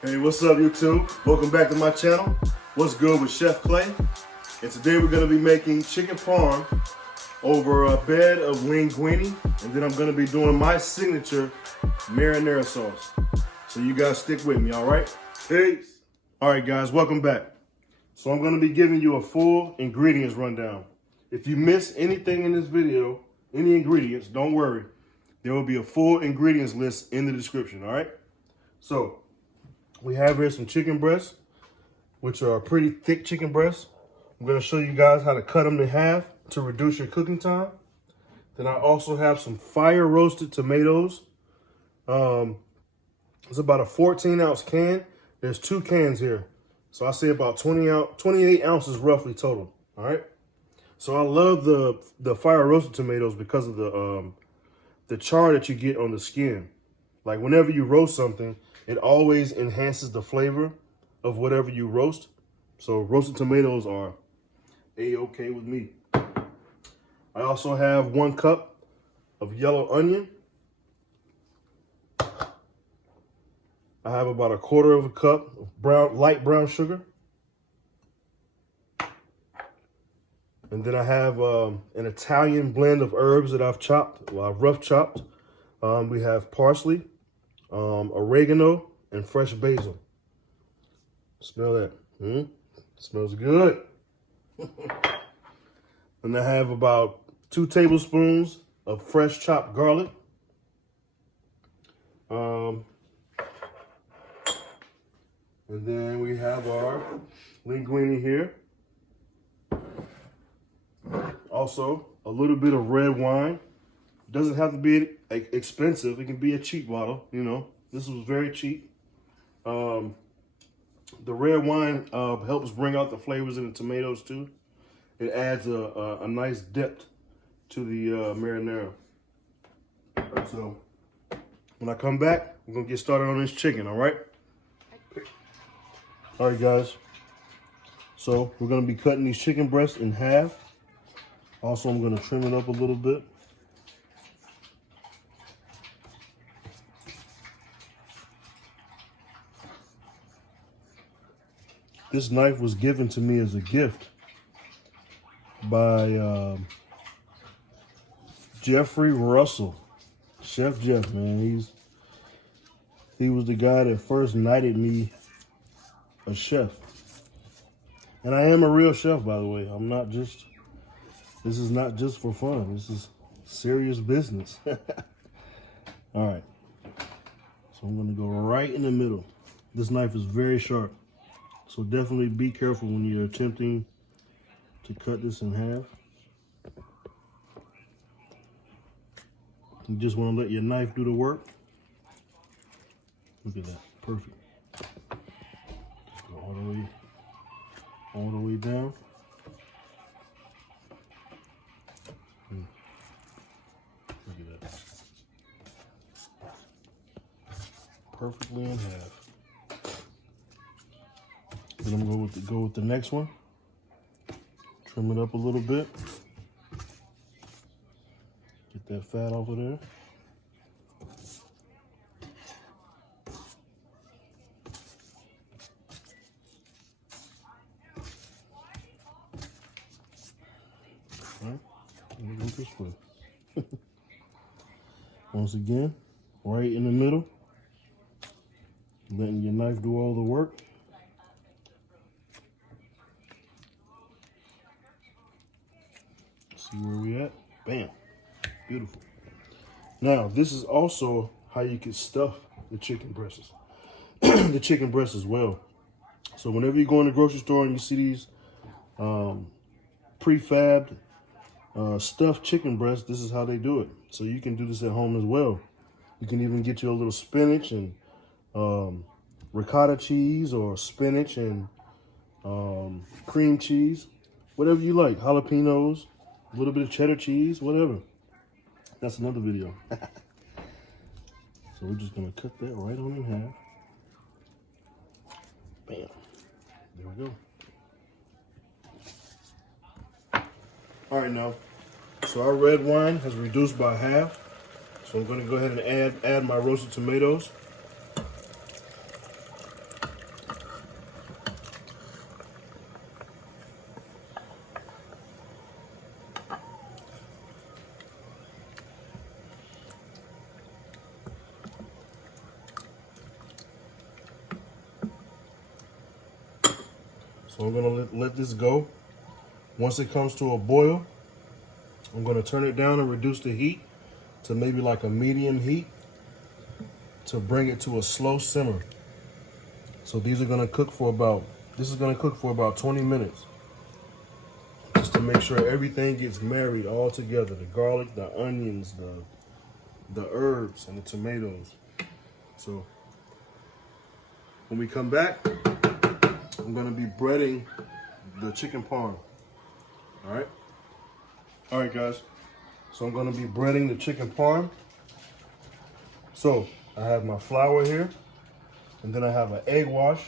Hey, what's up YouTube? Welcome back to my channel. What's good with Chef Clay? And today we're going to be making chicken parm over a bed of linguine, and then I'm going to be doing my signature marinara sauce. So you guys stick with me, all right? Peace. All right, guys, welcome back. So I'm going to be giving you a full ingredients rundown. If you miss anything in this video, any ingredients, don't worry. There will be a full ingredients list in the description, all right? So we have here some chicken breasts, which are pretty thick chicken breasts. I'm going to show you guys how to cut them in half to reduce your cooking time. Then I also have some fire roasted tomatoes. It's about a 14-ounce can. There's 2 cans here. So I say about 28 ounces roughly total, all right? So I love the fire roasted tomatoes because of the char that you get on the skin. Like whenever you roast something, it always enhances the flavor of whatever you roast. So roasted tomatoes are A-okay with me. I also have 1 cup of yellow onion. I have about 1/4 cup of light brown sugar. And then I have an Italian blend of herbs that I've chopped, I've rough chopped. We have parsley, oregano, and fresh basil. Smell that. Smells good. And I have about 2 tablespoons of fresh chopped garlic. And then we have our linguine here. Also, a little bit of red wine. Doesn't have to be expensive. It can be a cheap bottle, you know. This was very cheap. The red wine helps bring out the flavors in the tomatoes too. It adds a nice depth to the marinara. So when I come back, we're gonna get started on this chicken, all right? All right, guys. So we're gonna be cutting these chicken breasts in half. Also, I'm gonna trim it up a little bit. This knife was given to me as a gift by Jeffrey Russell. Chef Jeff, man. He was the guy that first knighted me a chef. And I am a real chef, by the way. This is not just for fun. This is serious business. All right. So I'm gonna go right in the middle. This knife is very sharp. So definitely be careful when you're attempting to cut this in half. You just want to let your knife do the work. Look at that, perfect. Just go all the way down. Look at that. Perfectly in half. Then I'm going to go with the next one. Trim it up a little bit. Get that fat off of there. All right, let me go this way. Once again, right in the middle. Letting your knife do all the work. See where we at? Bam. Beautiful. Now, this is also how you can stuff the chicken breasts. The chicken breasts as well. So whenever you go in the grocery store and you see these prefabbed stuffed chicken breasts, this is how they do it. So you can do this at home as well. You can even get you a little spinach and ricotta cheese, or spinach and cream cheese, whatever you like, jalapenos, a little bit of cheddar cheese, whatever. That's another video. So we're just gonna cut that right on in half. Bam. There we go. All right, now, so our red wine has reduced by half. So I'm gonna go ahead and add my roasted tomatoes. So I'm gonna let this go. Once it comes to a boil, I'm gonna turn it down and reduce the heat to maybe like a medium heat to bring it to a slow simmer. So these are gonna cook for about, this is gonna cook for about 20 minutes. Just to make sure everything gets married all together. The garlic, the onions, the herbs, and the tomatoes. So when we come back, I'm gonna be breading the chicken parm. All right? All right, guys. So I'm gonna be breading the chicken parm. So I have my flour here, and then I have an egg wash,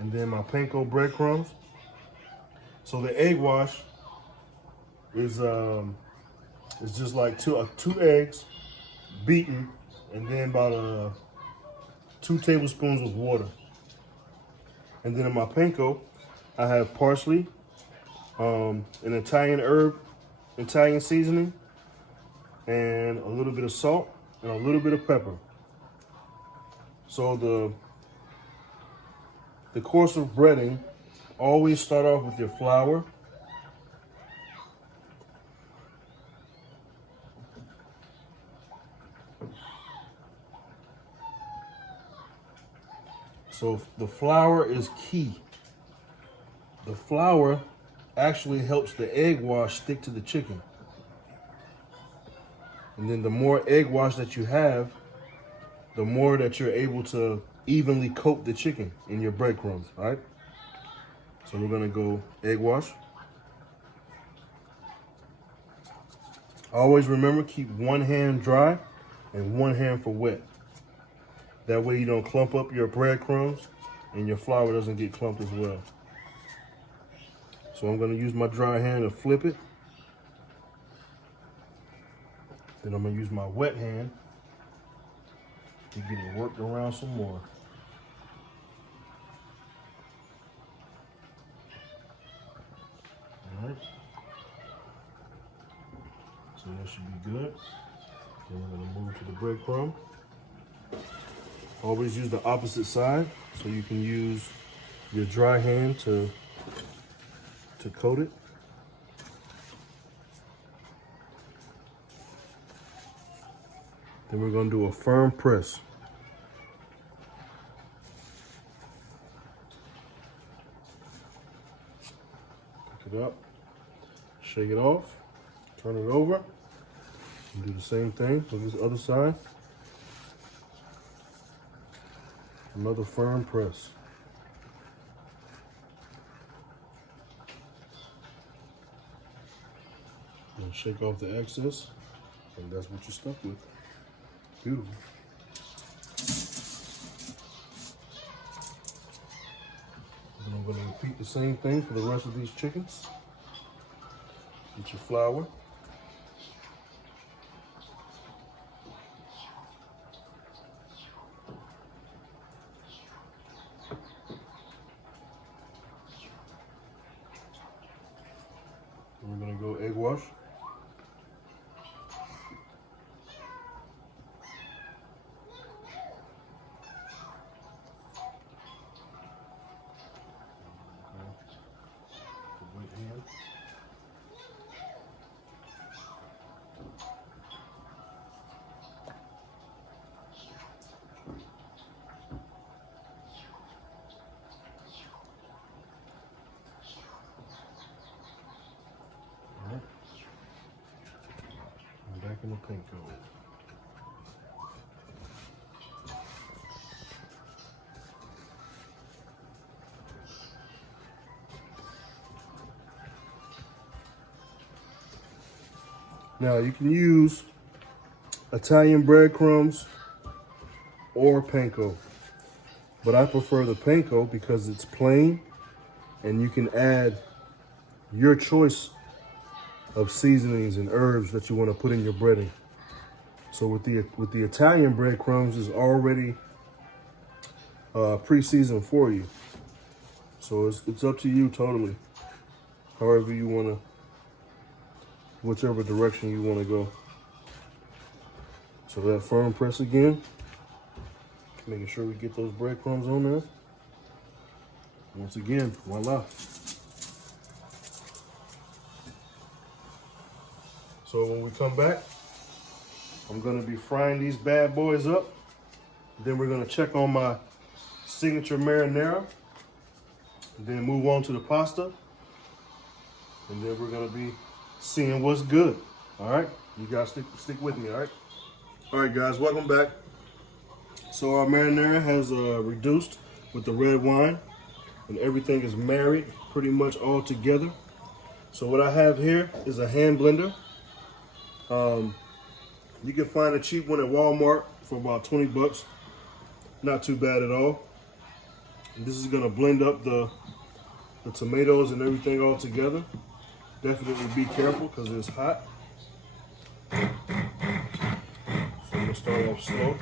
and then my panko breadcrumbs. So the egg wash is just like two eggs beaten, and then about 2 tablespoons of water. And then in my panko, I have parsley, an Italian herb, Italian seasoning, and a little bit of salt and a little bit of pepper. So the course of breading, always start off with your flour. So the flour is key. The flour actually helps the egg wash stick to the chicken. And then the more egg wash that you have, the more that you're able to evenly coat the chicken in your breadcrumbs, all right? So we're gonna go egg wash. Always remember, keep one hand dry and one hand for wet. That way you don't clump up your breadcrumbs and your flour doesn't get clumped as well. So I'm gonna use my dry hand to flip it. Then I'm gonna use my wet hand to get it worked around some more. All right. So that should be good. Then we're gonna move to the breadcrumb. Always use the opposite side, so you can use your dry hand to coat it. Then we're gonna do a firm press. Pick it up, shake it off, turn it over, and do the same thing with this other side. Another firm press. And shake off the excess, and that's what you're stuck with. Beautiful. And I'm going to repeat the same thing for the rest of these chickens. Get your flour. And we're going to go egg wash. Back in the panko. Now you can use Italian breadcrumbs or panko, but I prefer the panko because it's plain and you can add your choice of seasonings and herbs that you want to put in your breading. So with the Italian breadcrumbs is already pre-seasoned for you. So it's up to you totally. However you want to, whichever direction you want to go. So that firm press again, making sure we get those breadcrumbs on there. Once again, voila. So when we come back, I'm gonna be frying these bad boys up. Then we're gonna check on my signature marinara. Then move on to the pasta. And then we're gonna be seeing what's good. All right, you guys stick with me, all right? All right, guys, welcome back. So our marinara has reduced with the red wine, and everything is married pretty much all together. So what I have here is a hand blender. You can find a cheap one at Walmart for about 20 bucks. Not too bad at all. And this is gonna blend up the tomatoes and everything all together. Definitely be careful because it's hot. So I'm gonna start off slow.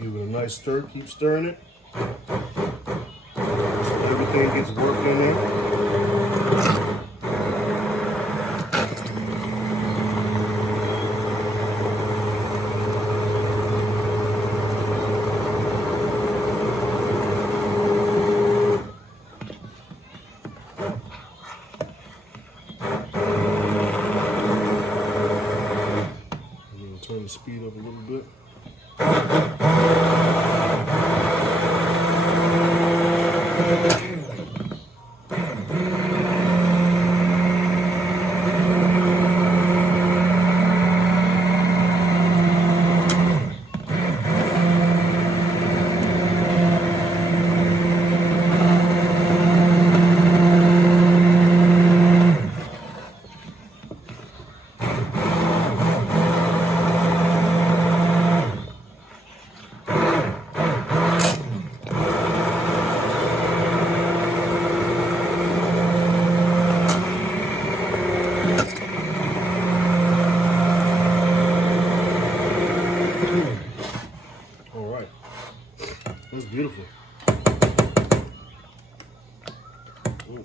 Give it a nice stir, keep stirring it. So everything gets worked in there. I'm gonna turn the speed up a little bit. That's beautiful. Ooh.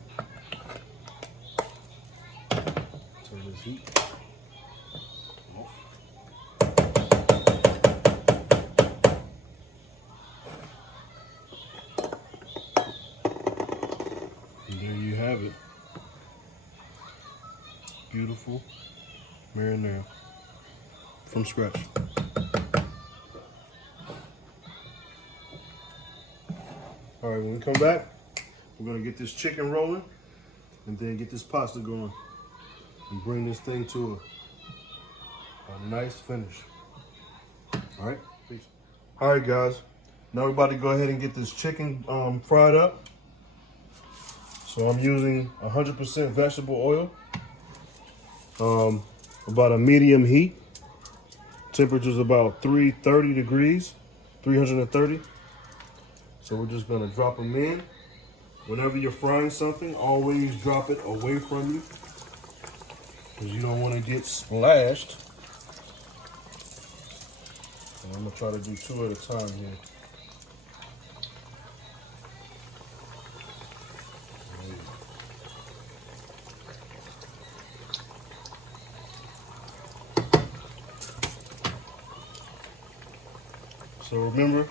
Turn this heat off. And there you have it. Beautiful marinara from scratch. All right, when we come back, we're gonna get this chicken rolling and then get this pasta going and bring this thing to a nice finish. All right, peace. All right, guys, now we're about to go ahead and get this chicken fried up. So I'm using 100% vegetable oil, about a medium heat. Temperature's about 330 degrees, 330. So we're just gonna drop them in. Whenever you're frying something, always drop it away from you because you don't want to get splashed. And I'm gonna try to do 2 at a time here. So remember,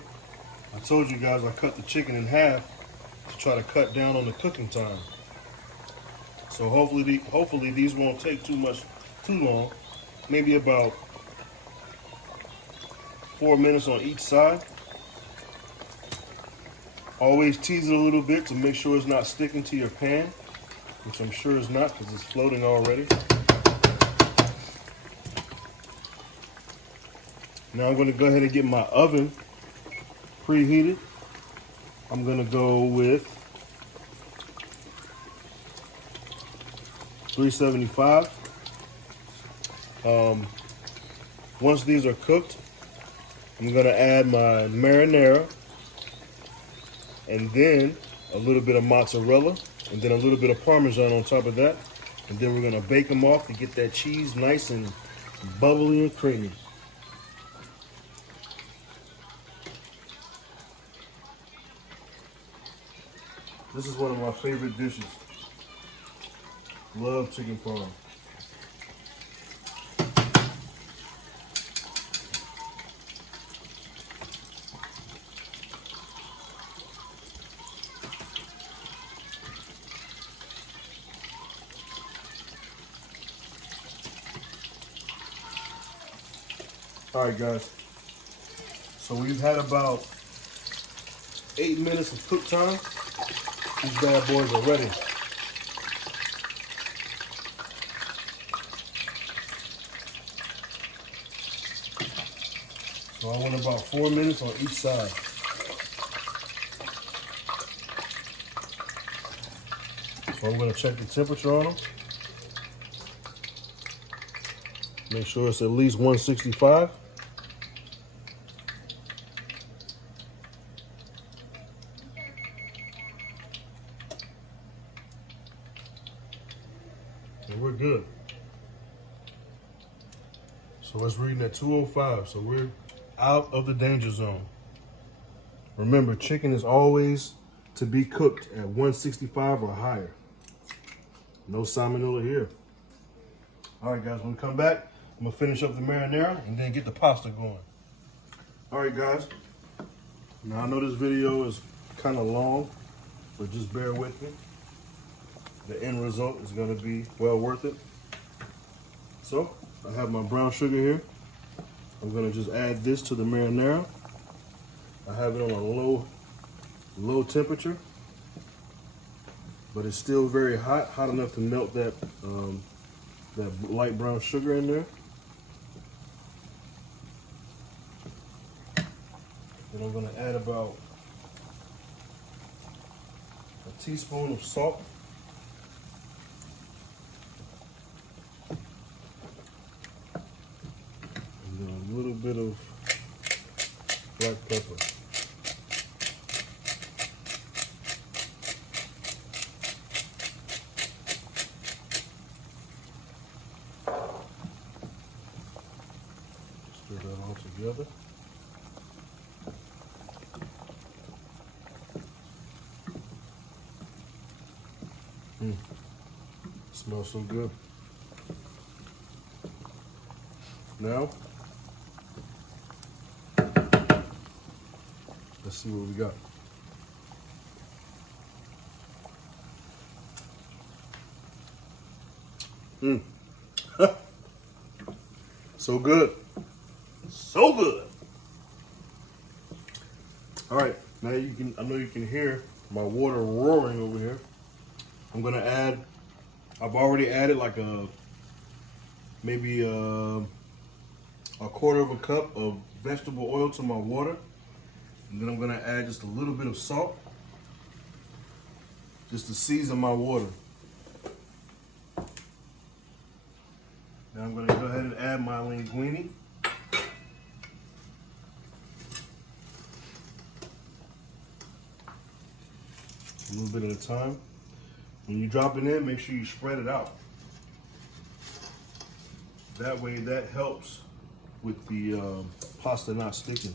I told you guys I cut the chicken in half to try to cut down on the cooking time. So hopefully these won't take too long. Maybe about 4 minutes on each side. Always tease it a little bit to make sure it's not sticking to your pan, which I'm sure it's not because it's floating already. Now I'm going to go ahead and get my oven preheated. I'm going to go with 375. Once these are cooked, I'm going to add my marinara, and then a little bit of mozzarella, and then a little bit of Parmesan on top of that. And then we're going to bake them off to get that cheese nice and bubbly and creamy. This is one of my favorite dishes. Love chicken parm. All right, guys. So we've had about 8 minutes of cook time. These bad boys are ready. So I want about 4 minutes on each side. So I'm going to check the temperature on them. Make sure it's at least 165. And we're good. So it's reading at 205. So we're out of the danger zone. Remember, chicken is always to be cooked at 165 or higher. No salmonella here. All right, guys, when we come back, I'm gonna finish up the marinara and then get the pasta going. All right, guys. Now I know this video is kind of long, but just bear with me. The end result is gonna be well worth it. So I have my brown sugar here. I'm gonna just add this to the marinara. I have it on a low temperature, but it's still very hot enough to melt that that light brown sugar in there. Then I'm gonna add about a teaspoon of salt. And then a little bit of black pepper. Stir that all together. Smells so good. Now, let's see what we got. So good. So good. All right, now I know you can hear my water roaring over here. I'm gonna add, I've already added like maybe a quarter of a cup of vegetable oil to my water. And then I'm gonna add just a little bit of salt, just to season my water. Now I'm gonna go ahead and add my linguine. A little bit at a time. When you drop it in, make sure you spread it out. That way, that helps with the pasta not sticking.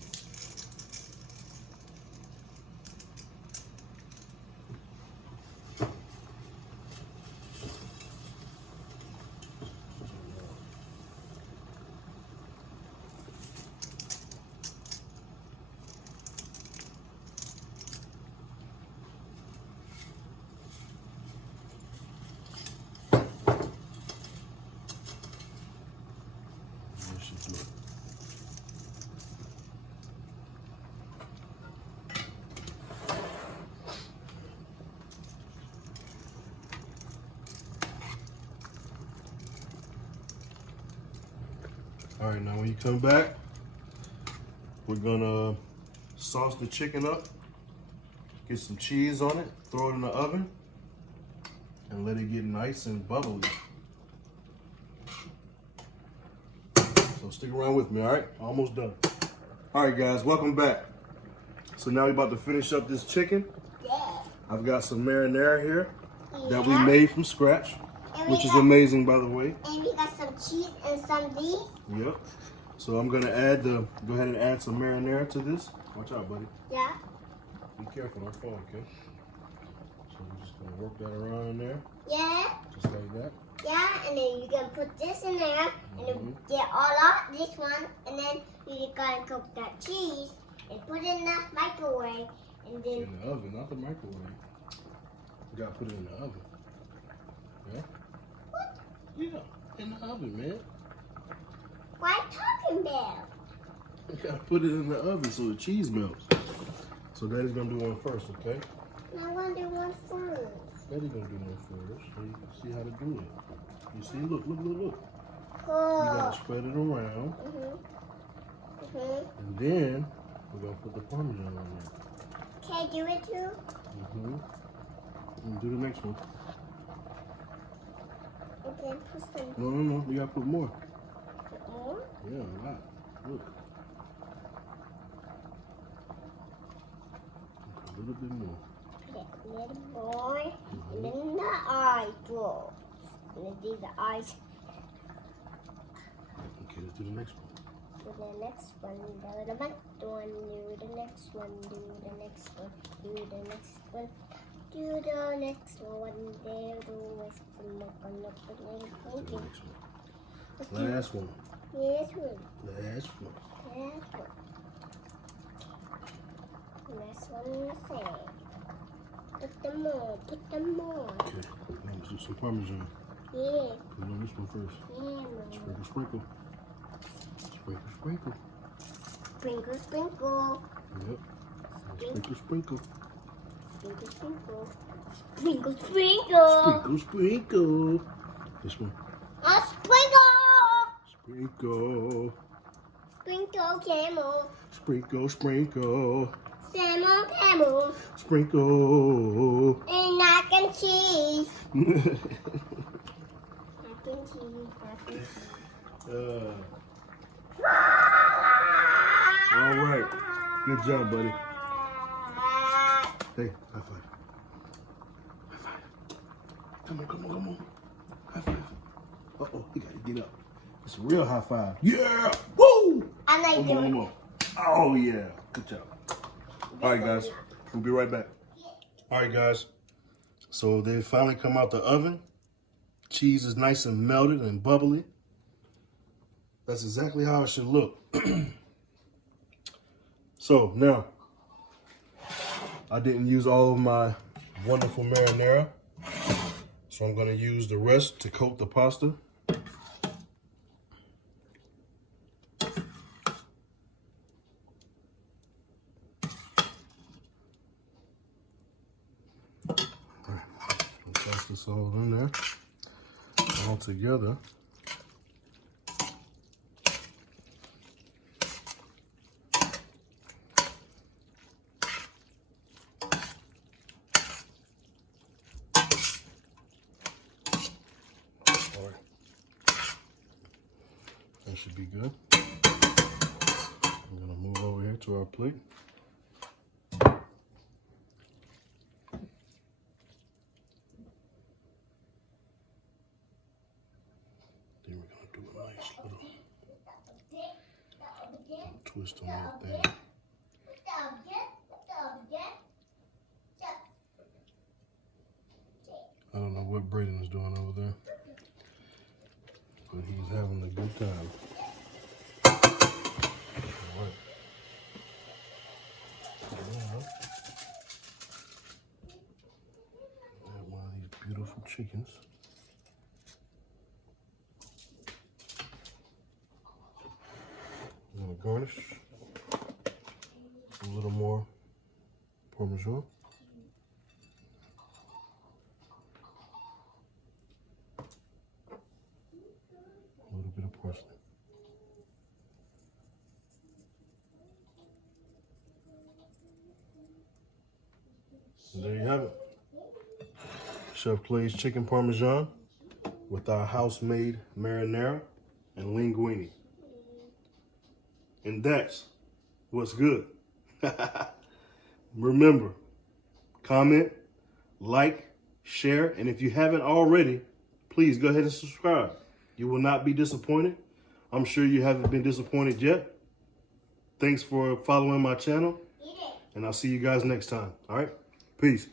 All right, now when you come back, we're gonna sauce the chicken up, get some cheese on it, throw it in the oven, and let it get nice and bubbly. So stick around with me, all right? Almost done. All right, guys, welcome back. So now we're about to finish up this chicken. Yeah. I've got some marinara here that we made from scratch, which is amazing, by the way. And we got some cheese and some beef. Yep. So I'm gonna go ahead and add some marinara to this. Watch out, buddy. Yeah. Be careful, don't fall, okay? So we're just gonna work that around in there. Yeah. Just like that. Yeah, and then you can put this in there, and then get all out this one, and then you gotta cook that cheese and put it in the microwave, and then in the oven, not the microwave. You gotta put it in the oven. Yeah. What? Yeah, in the oven, man. Why talking about? You gotta put it in the oven so the cheese melts. So Daddy's gonna do one first, okay? I want to do one first. Daddy's gonna do one first, so you can see how to do it. You see, look. Cool. You gotta spread it around. And then we're gonna put the Parmesan on there. Can I do it too? And do the next one. Okay, put some. No. You gotta put more. More? Yeah, a lot. Look. A little bit more. Put it a little more. And then the eyes roll. And then these are eyes. Okay, let's do the next one. Do the next one, do the next one, do the next one, do the next one, do the next one, do the next one, there the next one, gonna put it in. Do the next one. Last one. Yes, one. Last one. Last one. Last one the same. Put them more, put them more. Okay, now let's do some Parmesan. Yeah. Put it on this one first. Yeah. Sprinkle. Sprinkle, sprinkle. Yep. Sprinkle. Sprinkle, sprinkle. Sprinkle, Sprinkle. This one. Sprinkle. Sprinkle, camel. Sprinkle. Salmon, camel. Sprinkle. And mac and cheese. Mac and cheese. All right. Good job, buddy. Hey, high five. High five. Come on. High five. Uh-oh, you gotta get up. It's a real high five. Yeah! Woo! I like One more. Oh, yeah. Good job. All right, guys. We'll be right back. All right, guys. So they finally come out the oven. Cheese is nice and melted and bubbly. That's exactly how it should look. So now, I didn't use all of my wonderful marinara. So I'm gonna use the rest to coat the pasta. Toss this all in there, all together. All right, that should be good. I'm gonna move over here to our plate. Twist on that thing. I don't know what Braden's doing over there, but he's having a good time. All right. Now, add one of these beautiful chickens. I'm gonna garnish a little more Parmesan. A little bit of parsley. And there you have it. Chef Clay's chicken parmesan with our house-made marinara and linguine. And that's what's good. Remember, comment, like, share, and if you haven't already, please go ahead and subscribe. You will not be disappointed. I'm sure you haven't been disappointed yet. Thanks for following my channel, and I'll see you guys next time. All right? Peace.